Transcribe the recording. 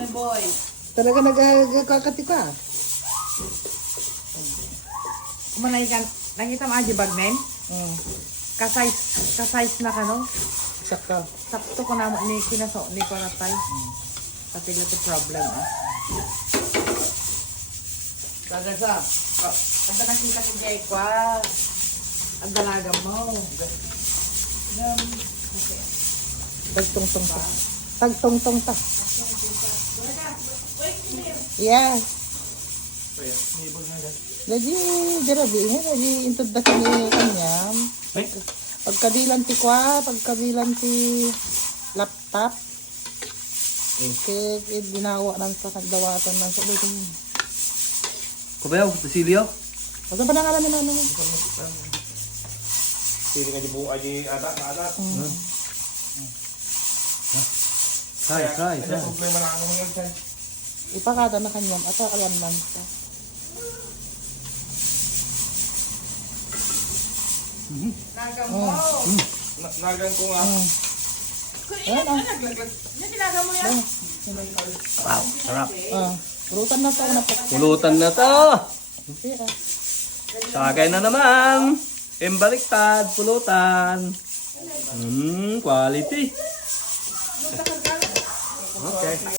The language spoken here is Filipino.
ni boy. Talaga nagkakati ka. Kumanay ka, nakita mo aji bag nen? Hmm. Kasize na ka no? Sakto. Sakto ko na ni kinaso ni ko natay. Pati ito problem ah. Talaga sa. Ang nakita ko kay kwa. Ang dalaga mo. Tagtong-tong ta. Tagtong-tong ta. Yes. Lagi, jarabi nga, lagi intod na kami kanyam. Pagkabilan ti kwa, pagkabilan ti laptop. Kaya ginawa ng sakagdawatan ng sa doon. Kubayaw, Basilio. Pagka pa nangalan na naman. Sili nga di buka di adat na adat. Say. Ano problema na ano ngayon say? Ipakada na kanyam, at alam man sa. Naga mo. Nagan ko nga. Ayan ah. Ano tinaga mo yan? Wow, sarap. Rutan na to ako na po. Pulutan na to. Kaya. Sagay na naman. Imbaliktad, pulutan. Quality. Okay.